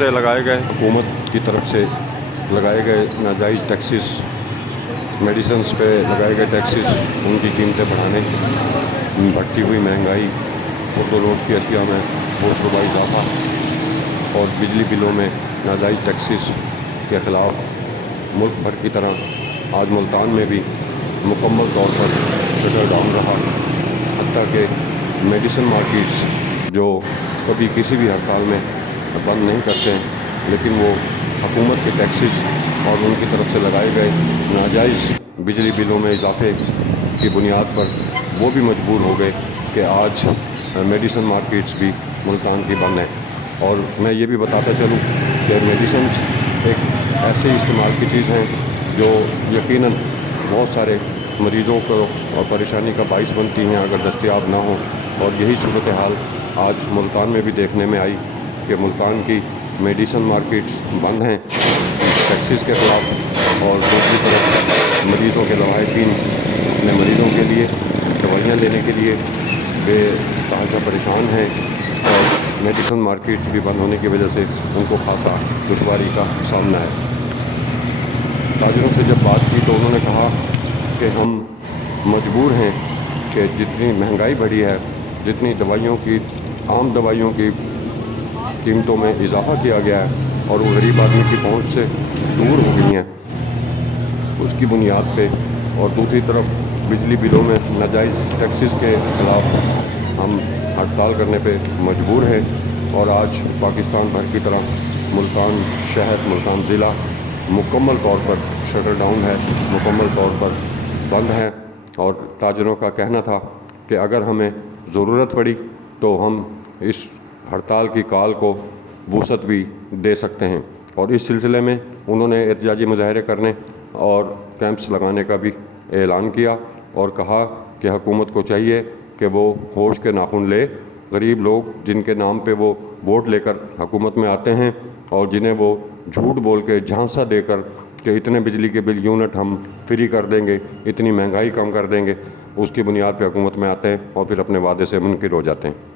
से लगाए गए हुकूमत की तरफ से लगाए गए नाजायज़ टैक्सेस, मेडिसिन्स पे लगाए गए टैक्सेस, उनकी कीमतें बढ़ाने, बढ़ती हुई महंगाई, खुर्द-ओ-रोज़ की अशिया में बोझ-रुबा इजाफा और बिजली बिलों में नाजायज़ टैक्सेस के ख़िलाफ़ मुल्क भर की तरह आज मुल्तान में भी मुकम्मल तौर पर शटर डाउन रहा। हत्ता कि मेडिसिन मार्केट्स जो कभी किसी भी हड़ताल में बंद नहीं करते हैं, लेकिन वो हुकूमत के टैक्सेस और उनकी तरफ से लगाए गए नाजायज़ बिजली बिलों में इजाफे की बुनियाद पर वो भी मजबूर हो गए कि आज मेडिसिन मार्केट्स भी मुल्तान की बंद हैं। और मैं ये भी बताता चलूँ कि मेडिसिन्स एक ऐसे इस्तेमाल की चीज़ हैं जो यकीनन बहुत सारे मरीज़ों को और परेशानी का बाइस बनती हैं अगर दस्तयाब ना हो। और यही सूरत हाल आज मुल्तान में भी देखने में आई कि मुल्तान की मेडिसिन मार्केट्स बंद हैं टैक्सेस के ख़िलाफ़, और दूसरी तरफ मरीज़ों के लवाहिकीन अपने मरीज़ों के लिए दवाइयाँ लेने के लिए बेतहाशा परेशान हैं, और मेडिसिन मार्केट्स भी बंद होने की वजह से उनको खासा दुश्वारी का सामना है। ताजिरों से जब बात की तो उन्होंने कहा कि हम मजबूर हैं कि जितनी महंगाई बढ़ी है, जितनी दवाइयों की आम दवाइयों की कीमतों में इजाफ़ा किया गया है और वो गरीब आदमी की पहुंच से दूर हो गई हैं, उसकी बुनियाद पे, और दूसरी तरफ बिजली बिलों में नाजायज़ टैक्सेस के ख़िलाफ़ हम हड़ताल करने पे मजबूर हैं। और आज पाकिस्तान भर की तरह मुल्तान शहर, मुल्तान ज़िला मुकम्मल तौर पर शटर डाउन है, मुकम्मल तौर पर बंद है। और ताजिरों का कहना था कि अगर हमें ज़रूरत पड़ी तो हम इस हड़ताल की काल को वुसअत भी दे सकते हैं। और इस सिलसिले में उन्होंने एहतजाजी मुजाहरे करने और कैंप्स लगाने का भी ऐलान किया और कहा कि हुकूमत को चाहिए कि वो होश के नाखून ले। गरीब लोग जिनके नाम पे वो वोट लेकर हुकूमत में आते हैं और जिन्हें वो झूठ बोल के झांसा देकर कि इतने बिजली के बिल यूनिट हम फ्री कर देंगे, इतनी महंगाई कम कर देंगे, उसकी बुनियाद पे हुकूमत में आते हैं और फिर अपने वादे से मुनकिर हो जाते हैं।